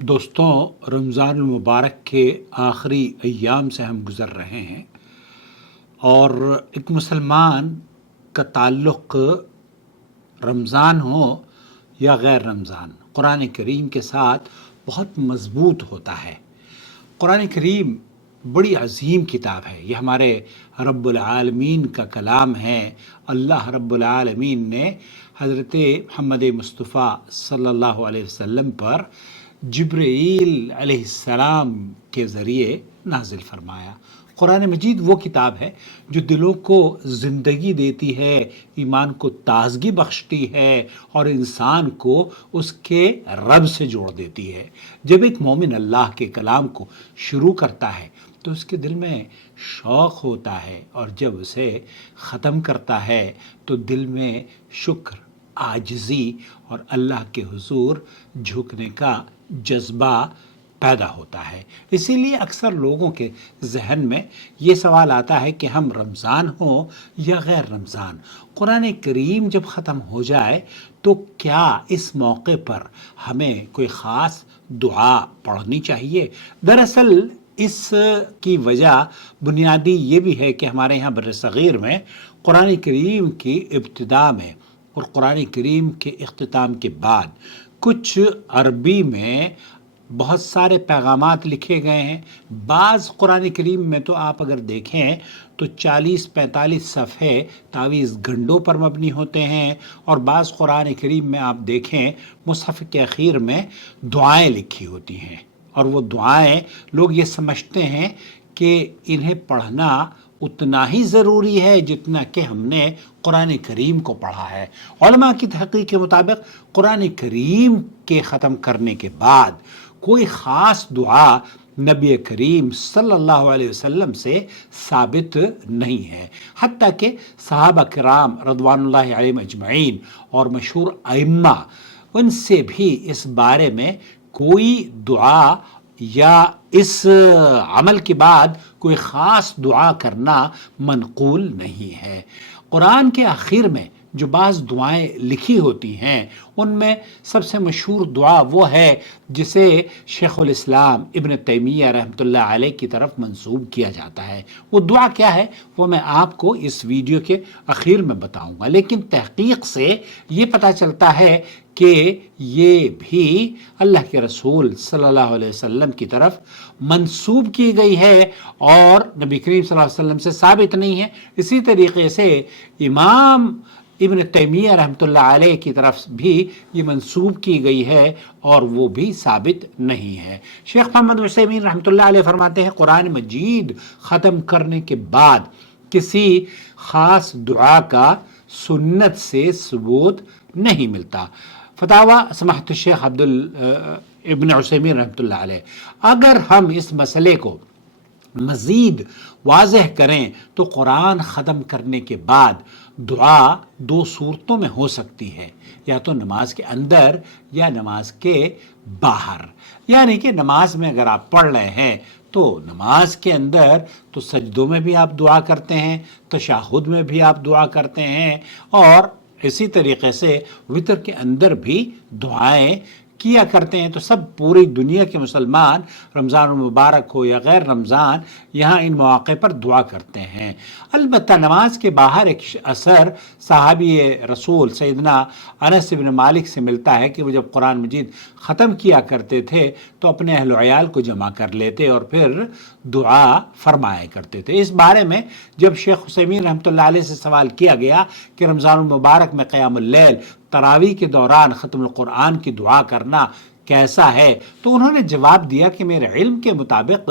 دوستوں، رمضان المبارک کے آخری ایام سے ہم گزر رہے ہیں اور ایک مسلمان کا تعلق رمضان ہو یا غیر رمضان قرآن کریم کے ساتھ بہت مضبوط ہوتا ہے۔ قرآن کریم بڑی عظیم کتاب ہے، یہ ہمارے رب العالمین کا کلام ہے۔ اللہ رب العالمین نے حضرت محمد مصطفیٰ صلی اللہ علیہ وسلم پر جبرائیل علیہ السلام کے ذریعے نازل فرمایا۔ قرآن مجید وہ کتاب ہے جو دلوں کو زندگی دیتی ہے، ایمان کو تازگی بخشتی ہے اور انسان کو اس کے رب سے جوڑ دیتی ہے۔ جب ایک مومن اللہ کے کلام کو شروع کرتا ہے تو اس کے دل میں شوق ہوتا ہے، اور جب اسے ختم کرتا ہے تو دل میں شکر، عاجزی اور اللہ کے حضور جھکنے کا جذبہ پیدا ہوتا ہے۔ اسی لیے اکثر لوگوں کے ذہن میں یہ سوال آتا ہے کہ ہم رمضان ہوں یا غیر رمضان، قرآن کریم جب ختم ہو جائے تو کیا اس موقع پر ہمیں کوئی خاص دعا پڑھنی چاہیے؟ دراصل اس کی وجہ بنیادی یہ بھی ہے کہ ہمارے یہاں برصغیر میں قرآن کریم کی ابتدا میں اور قرآن کریم کے اختتام کے بعد کچھ عربی میں بہت سارے پیغامات لکھے گئے ہیں۔ بعض قرآن کریم میں تو آپ اگر دیکھیں تو 40-45 صفحے تعویذ گھنٹوں پر مبنی ہوتے ہیں، اور بعض قرآن کریم میں آپ دیکھیں مصحف کے اخیر میں دعائیں لکھی ہوتی ہیں، اور وہ دعائیں لوگ یہ سمجھتے ہیں کہ انہیں پڑھنا اتنا ہی ضروری ہے جتنا کہ ہم نے قرآن کریم کو پڑھا ہے۔ علماء کی تحقیق کے مطابق قرآن کریم کے ختم کرنے کے بعد کوئی خاص دعا نبی کریم صلی اللہ علیہ وسلم سے ثابت نہیں ہے، حتیٰ کہ صحابہ کرام رضوان اللہ علیہم اجمعین اور مشہور ائمہ ان سے بھی اس بارے میں کوئی دعا یا اس عمل کے بعد کوئی خاص دعا کرنا منقول نہیں ہے۔ قرآن کے آخر میں جو بعض دعائیں لکھی ہوتی ہیں ان میں سب سے مشہور دعا وہ ہے جسے شیخ الاسلام ابن تیمیہ رحمۃ اللہ علیہ کی طرف منسوب کیا جاتا ہے۔ وہ دعا کیا ہے وہ میں آپ کو اس ویڈیو کے اخیر میں بتاؤں گا، لیکن تحقیق سے یہ پتہ چلتا ہے کہ یہ بھی اللہ کے رسول صلی اللہ علیہ وسلم کی طرف منسوب کی گئی ہے اور نبی کریم صلی اللہ علیہ وسلم سے ثابت نہیں ہے۔ اسی طریقے سے امام ابن تیمیہ رحمۃ اللہ علیہ کی طرف بھی یہ منسوب کی گئی ہے اور وہ بھی ثابت نہیں ہے۔ شیخ محمد عثیمین رحمۃ اللہ علیہ فرماتے ہیں قرآن مجید ختم کرنے کے بعد کسی خاص دعا کا سنت سے ثبوت نہیں ملتا۔ فتاوی سماحت الشیخ ابن عثیمین رحمۃ اللہ علیہ۔ اگر ہم اس مسئلے کو مزید واضح کریں تو قرآن ختم کرنے کے بعد دعا دو صورتوں میں ہو سکتی ہے، یا تو نماز کے اندر یا نماز کے باہر۔ یعنی کہ نماز میں اگر آپ پڑھ رہے ہیں تو نماز کے اندر تو سجدوں میں بھی آپ دعا کرتے ہیں، تشہد میں بھی آپ دعا کرتے ہیں، اور اسی طریقے سے وتر کے اندر بھی دعائیں کیا کرتے ہیں۔ تو سب پوری دنیا کے مسلمان رمضان المبارک ہو یا غیر رمضان یہاں ان مواقع پر دعا کرتے ہیں۔ البتہ نماز کے باہر ایک اثر صحابی رسول سیدنا انس بن مالک سے ملتا ہے کہ وہ جب قرآن مجید ختم کیا کرتے تھے تو اپنے اہل و عیال کو جمع کر لیتے اور پھر دعا فرمایا کرتے تھے۔ اس بارے میں جب شیخ عثیمین رحمۃ اللہ علیہ سے سوال کیا گیا کہ رمضان المبارک میں قیام اللیل تراویح کے دوران ختم القرآن کی دعا کرنا کیسا ہے، تو انہوں نے جواب دیا کہ میرے علم کے مطابق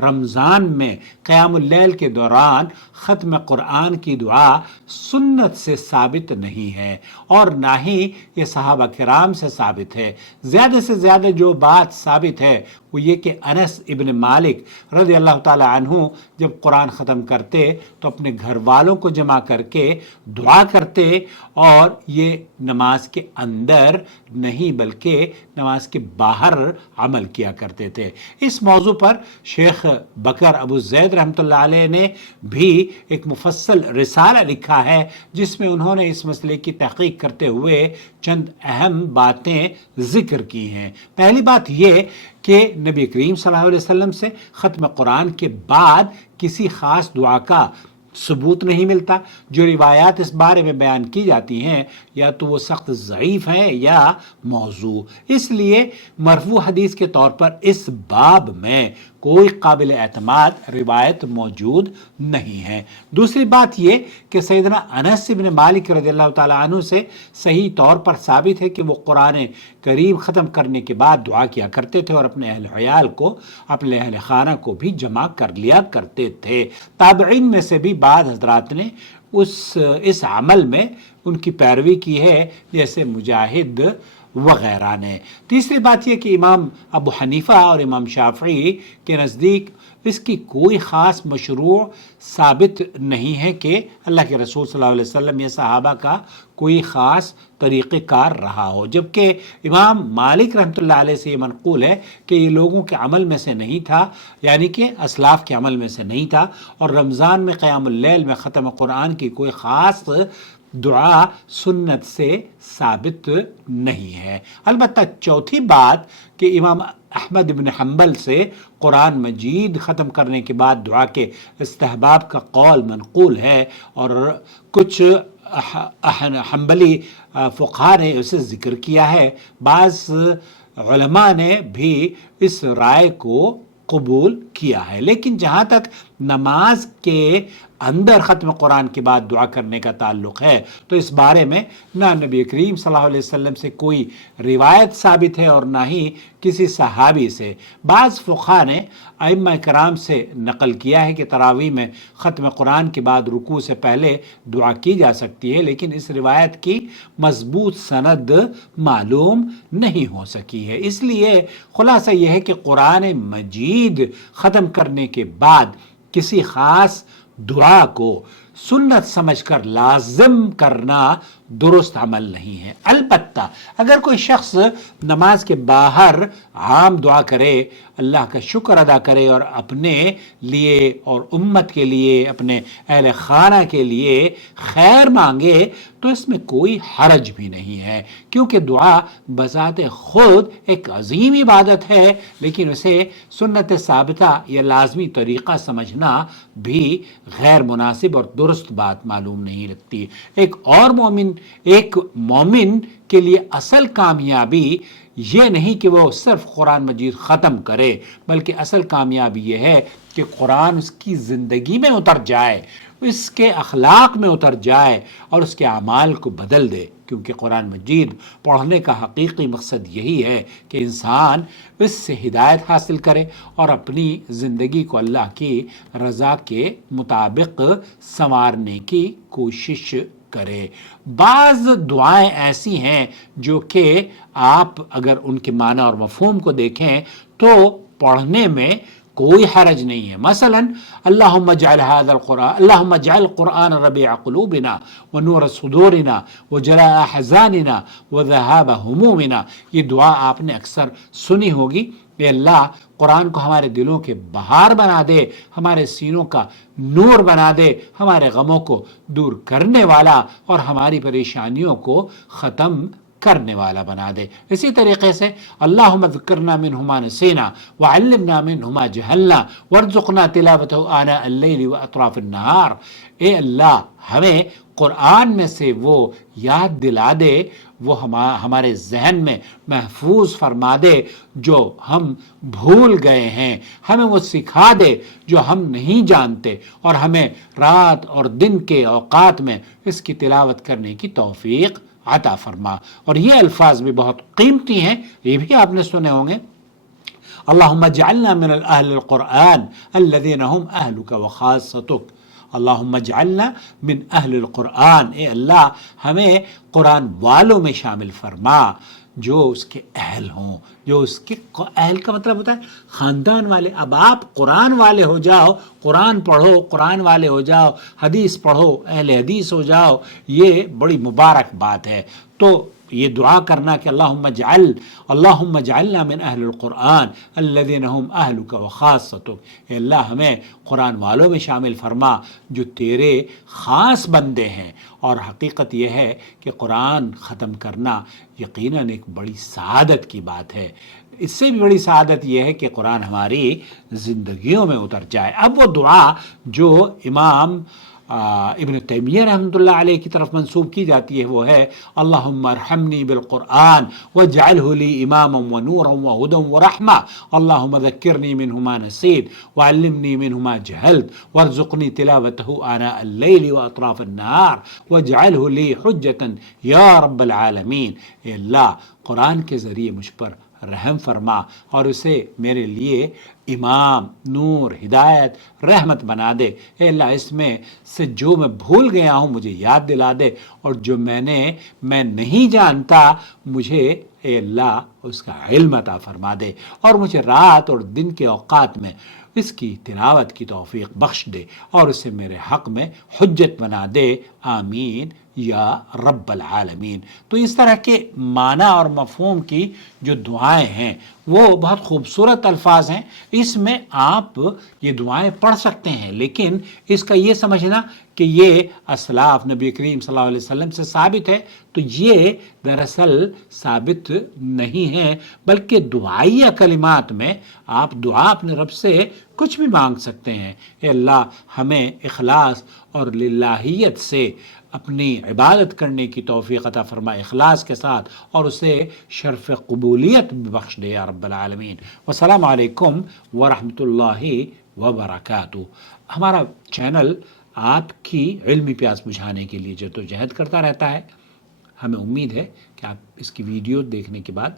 رمضان میں قیام اللیل کے دوران ختم قرآن کی دعا سنت سے ثابت نہیں ہے، اور نہ ہی یہ صحابہ کرام سے ثابت ہے۔ زیادہ سے زیادہ جو بات ثابت ہے وہ یہ کہ انس ابن مالک رضی اللہ تعالی عنہ جب قرآن ختم کرتے تو اپنے گھر والوں کو جمع کر کے دعا کرتے، اور یہ نماز کے اندر نہیں بلکہ نماز کے باہر عمل کیا کرتے تھے۔ اس موضوع پر شیخ بکر ابو زید رحمۃ اللہ علیہ نے بھی ایک مفصل رسالہ لکھا ہے، جس میں انہوں نے اس مسئلے کی تحقیق کرتے ہوئے چند اہم باتیں ذکر کی ہیں۔ پہلی بات یہ کہ نبی کریم صلی اللہ علیہ وسلم سے ختم قرآن کے بعد کسی خاص دعا کا ثبوت نہیں ملتا۔ جو روایات اس بارے میں بیان کی جاتی ہیں یا تو وہ سخت ضعیف ہیں یا موضوع، اس لیے مرفوع حدیث کے طور پر اس باب میں کوئی قابل اعتماد روایت موجود نہیں ہے۔ دوسری بات یہ کہ سیدنا انس بن مالک رضی اللہ تعالیٰ عنہ سے صحیح طور پر ثابت ہے کہ وہ قرآن کریم ختم کرنے کے بعد دعا کیا کرتے تھے اور اپنے اہل عیال کو، اپنے اہل خانہ کو بھی جمع کر لیا کرتے تھے۔ تابعین میں سے بھی بعض حضرات نے اس عمل میں ان کی پیروی کی ہے، جیسے مجاہد وغیرہ نے۔ تیسری بات یہ کہ امام ابو حنیفہ اور امام شافعی کے نزدیک اس کی کوئی خاص مشروع ثابت نہیں ہے کہ اللہ کے رسول صلی اللہ علیہ وسلم یا صحابہ کا کوئی خاص طریقہ کار رہا ہو، جبکہ امام مالک رحمۃ اللہ علیہ سے یہ منقول ہے کہ یہ لوگوں کے عمل میں سے نہیں تھا، یعنی کہ اسلاف کے عمل میں سے نہیں تھا، اور رمضان میں قیام اللیل میں ختم قرآن کی کوئی خاص دعا سنت سے ثابت نہیں ہے۔ البتہ چوتھی بات کہ امام احمد بن حنبل سے قرآن مجید ختم کرنے کے بعد دعا کے استحباب کا قول منقول ہے، اور کچھ حنبلی فقہاء نے اسے ذکر کیا ہے۔ بعض علماء نے بھی اس رائے کو قبول کیا ہے، لیکن جہاں تک نماز کے اندر ختم قرآن کے بعد دعا کرنے کا تعلق ہے تو اس بارے میں نہ نبی کریم صلی اللہ علیہ وسلم سے کوئی روایت ثابت ہے اور نہ ہی کسی صحابی سے۔ بعض فقہاء نے ائمہ کرام سے نقل کیا ہے کہ تراویح میں ختم قرآن کے بعد رکوع سے پہلے دعا کی جا سکتی ہے، لیکن اس روایت کی مضبوط سند معلوم نہیں ہو سکی ہے۔ اس لیے خلاصہ یہ ہے کہ قرآن مجید ختم کرنے کے بعد کسی خاص دعا کو سنت سمجھ کر لازم کرنا درست عمل نہیں ہے۔ البتہ اگر کوئی شخص نماز کے باہر عام دعا کرے، اللہ کا شکر ادا کرے اور اپنے لیے اور امت کے لیے، اپنے اہل خانہ کے لیے خیر مانگے تو اس میں کوئی حرج بھی نہیں ہے، کیونکہ دعا بذات خود ایک عظیم عبادت ہے، لیکن اسے سنت ثابتہ یا لازمی طریقہ سمجھنا بھی غیر مناسب اور درست بات معلوم نہیں لگتی۔ ایک مومن کے لیے اصل کامیابی یہ نہیں کہ وہ صرف قرآن مجید ختم کرے، بلکہ اصل کامیابی یہ ہے کہ قرآن اس کی زندگی میں اتر جائے، اس کے اخلاق میں اتر جائے اور اس کے اعمال کو بدل دے، کیونکہ قرآن مجید پڑھنے کا حقیقی مقصد یہی ہے کہ انسان اس سے ہدایت حاصل کرے اور اپنی زندگی کو اللہ کی رضا کے مطابق سنوارنے کی کوشش کرے۔ بعض دعائیں ایسی ہیں جو کہ آپ اگر ان کے معنی اور مفہوم کو دیکھیں تو پڑھنے میں کوئی حرج نہیں ہے۔ مثلا اللہم اجعل هذا القرآن اللہم اجعل قرآن ربیع قلوبنا ونور صدورنا وجلاء احزاننا وذهاب همومنا، یہ دعا آپ نے اکثر سنی ہوگی۔ اے اللہ قرآن کو ہمارے دلوں کے بہار بنا دے، ہمارے سینوں کا نور بنا دے، ہمارے غموں کو دور کرنے والا اور ہماری پریشانیوں کو ختم کرنے والا بنا دے۔ اسی طریقے سے اللہم ذکرنا منہ ما نسینا وعلمنا منہ ما جہلنا وارزقنا تلاوتہ آناء اللیل واطراف النہار، اے اللہ ہمیں قرآن میں سے وہ یاد دلا دے، وہ ہمارے ذہن میں محفوظ فرما دے جو ہم بھول گئے ہیں، ہمیں وہ سکھا دے جو ہم نہیں جانتے، اور ہمیں رات اور دن کے اوقات میں اس کی تلاوت کرنے کی توفیق عطا فرما۔ اور یہ الفاظ بھی بہت قیمتی ہیں، یہ بھی آپ نے سنے ہوں گے۔ اللہم اجعلنا من اہل القرآن الذین هم اہلک وخاصتک، اللہم اجعلنا من اہل القرآن، اے اللہ ہمیں قرآن والوں میں شامل فرما جو اس کے اہل ہوں، جو اس کے اہل کا مطلب ہوتا ہے خاندان والے۔ اب آپ قرآن والے ہو جاؤ، قرآن پڑھو، قرآن والے ہو جاؤ، حدیث پڑھو، اہل حدیث ہو جاؤ، یہ بڑی مبارک بات ہے۔ تو یہ دعا کرنا کہ اللہم اجعلنا من اہل القرآن الذین هم اہلک و خاصتک، اے اللہ ہمیں قرآن والوں میں شامل فرما جو تیرے خاص بندے ہیں۔ اور حقیقت یہ ہے کہ قرآن ختم کرنا یقیناً ایک بڑی سعادت کی بات ہے۔ اس سے بھی بڑی سعادت یہ ہے کہ قرآن ہماری زندگیوں میں اتر جائے۔ اب وہ دعا جو امام ابن تیمیہ رحمۃ اللہ علیہ کی طرف منسوب کی جاتی ہے وہ ہے اللہم ارحمنی بالقرآن واجعلہ لی اماما ونورا وہدی ورحمہ، اللہم ذکرنی منہ ما نسیت وعلمنی منہ ما جہلت وارزقنی تلاوتہ آناء اللیل واطراف النہار واجعلہ لی حجتا یا رب العالمین۔ اے اللہ قرآن کے ذریعے مجھ پر رحم فرما اور اسے میرے لیے امام، نور، ہدایت، رحمت بنا دے۔ اے اللہ اس میں سے جو میں بھول گیا ہوں مجھے یاد دلا دے، اور جو میں نہیں جانتا مجھے اے اللہ اس کا علم عطا فرما دے، اور مجھے رات اور دن کے اوقات میں اس کی تلاوت کی توفیق بخش دے اور اسے میرے حق میں حجت بنا دے، آمین یا رب العالمین۔ تو اس طرح کے معنی اور مفہوم کی جو دعائیں ہیں وہ بہت خوبصورت الفاظ ہیں، اس میں آپ یہ دعائیں پڑھ سکتے ہیں، لیکن اس کا یہ سمجھنا کہ یہ اسلاف نبی کریم صلی اللہ علیہ وسلم سے ثابت ہے تو یہ دراصل ثابت نہیں ہے، بلکہ دعائیہ کلمات میں آپ دعا اپنے رب سے کچھ بھی مانگ سکتے ہیں۔ اے اللہ ہمیں اخلاص اور للہیت سے اپنی عبادت کرنے کی توفیق عطا فرما، اخلاص کے ساتھ، اور اسے شرف قبولیت بھی بخش دے یا رب العالمین۔ والسلام علیکم ورحمۃ اللہ وبرکاتہ۔ ہمارا چینل آپ کی علمی پیاس بجھانے کے لیے جدوجہد کرتا رہتا ہے۔ ہمیں امید ہے کہ آپ اس کی ویڈیو دیکھنے کے بعد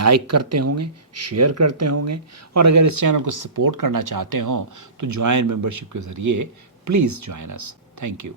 لائک کرتے ہوں گے، شیئر کرتے ہوں گے، اور اگر اس چینل کو سپورٹ کرنا چاہتے ہوں تو جوائن ممبرشپ کے ذریعے please join us. Thank you.